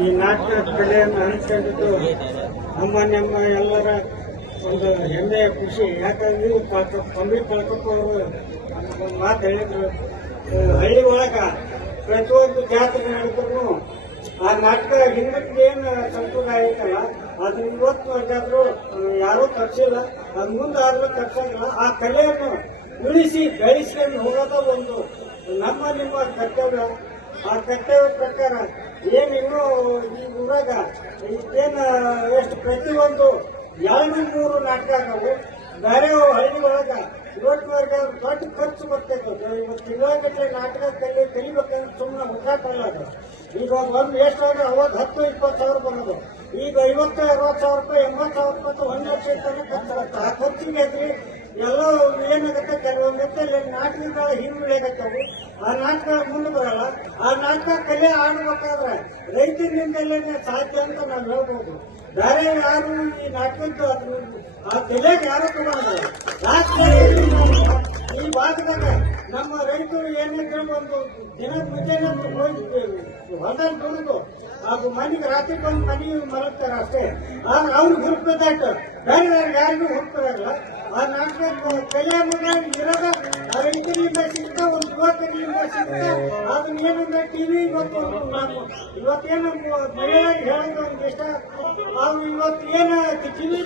ಈ ನಾಟಕ ಕಲೆಯನ್ನು ಅನಿಸ್ಕೊಂಡಿದ್ದು ನಮ್ಮ ಎಲ್ಲರ ಒಂದು ಹೆಮ್ಮೆಯ ಖುಷಿ. ಯಾಕಂದ್ರೆ ಕಂಬಿ ಕಳ್ಕಪ್ಪ ಅವರು ಒಂದು ಮಾತು ಹೇಳಿದ್ರು, ಹಳ್ಳಿ ಒಳಗ ಪ್ರತಿಯೊಂದು ಜಾತ್ರೆ ನಡೆದ್ರು ಆ ನಾಟಕ ಹಿಂದಕ್ಕೆ ಏನು ಸಂಪ್ರದಾಯ ಐತಲ್ಲ ಅದನ್ನ ಇವತ್ತು ಜಾತ್ರೆ ಯಾರೂ ತಪ್ಪಿಸಿಲ್ಲ, ಅದು ಮುಂದೆ ಆದ್ರೂ ತಪ್ಪಿಸಂಗಿಲ್ಲ. ಆ ಕಲೆಯನ್ನು ಉಳಿಸಿ ಬೆಳೆಸ್ಕೊಂಡು ಹೋಗೋದ ಒಂದು ನಿಮ್ಮ ಕರ್ತವ್ಯ. ಆ ಕರ್ತವ್ಯ ಪ್ರಕಾರ ಏನಿನ್ನೂ ಈ ಊರಾಗ ಏನು ಎಷ್ಟು ಪ್ರತಿಯೊಂದು 2-3 ನಾಟಕ ಆಗವು. ಬೇರೆ ಹಳ್ಳಿ ಒಳಗ ಇವತ್ತಿನವರೆಗೆ ದೊಡ್ಡ ಖರ್ಚು ಬರ್ತೈತೆ. ಇವತ್ತು ತಿಂಗಳಗಟ್ಟಲೆ ನಾಟಕ ಕಲಿಬೇಕಂದ್ರೆ ಸುಮ್ಮನೆ ಮುಖಾಟಲ್ಲ ಅದು. ಈಗ ಒಂದು ಎಷ್ಟು ಆದ್ರೆ ಅವಾಗ 10-20 ಸಾವಿರ ಬರೋದು, ಈಗ 50-60 ಸಾವಿರ ರೂಪಾಯಿ 80,000 ರೂಪಾಯಿ 1 ವರ್ಷ ತನಕ ಖರ್ಚಾಗುತ್ತೆ. ಆ ಖರ್ಚಿಗೆ ಐತ್ರಿ ಎಲ್ಲ ಏನಾಗುತ್ತೆ, ಕೆಲವೊಂದು ನಾಟಕಗಳ ಹಿಂದುಳಿಯಾಗತ್ತವು. ಆ ನಾಟಕ ಮುಂದೆ ಬರಲ್ಲ. ಆ ನಾಟಕ ಕಲೆ ಆಡ್ಬೇಕಾದ್ರೆ ರೈತರಿಂದಲೇ ಸಾಧ್ಯ ಅಂತ ನಾವು ಹೇಳ್ಬೋದು. ಬೇರೆ ಯಾರು ಈ ನಾಟಕದ್ದು ಆ ಕಲೆಗೆ ಯಾರು ತಗೊಂಡಿಲ್ಲ. ಈ ಭಾಗದಾಗ ನಮ್ಮ ರೈತರು ಏನಿದ್ರೆ ಒಂದು ದಿನ ಮುಂಜಾನೆ ಹೊಲದಲ್ಲಿ ದುಡಿದು ಅದು ಮನೆಗೆ ರಾತ್ರಿ ಬಂದು ಮನೆ ಮಲಗ್ತಾರೆ ಅಷ್ಟೇ. ಆದ್ರೆ ಅವ್ರಿಗೆ ಹುರುಪದಾಟ ಬೇರೆ ಯಾರಿಗೂ ಹುರುಪದಾಗಲ್ಲ. ಆ ನಾಟಕ ಕಲೆ ಇರೋದ ರೈತರಿಂದ ಸಿಗ್ತಾ, ಒಂದು ಯುವಕರಿಂದ ಸಿಗ್ತಾ. ಅದನ್ನ ಏನಂದ್ರೆ ಟಿವಿ ಇವತ್ತೇನು ಮಳೆಯಾಗಿ ಹೇಳೋದು ಒಂದು ಇಷ್ಟ. ಅವ್ರು ಇವತ್ತು ಏನು ಟಿವಿ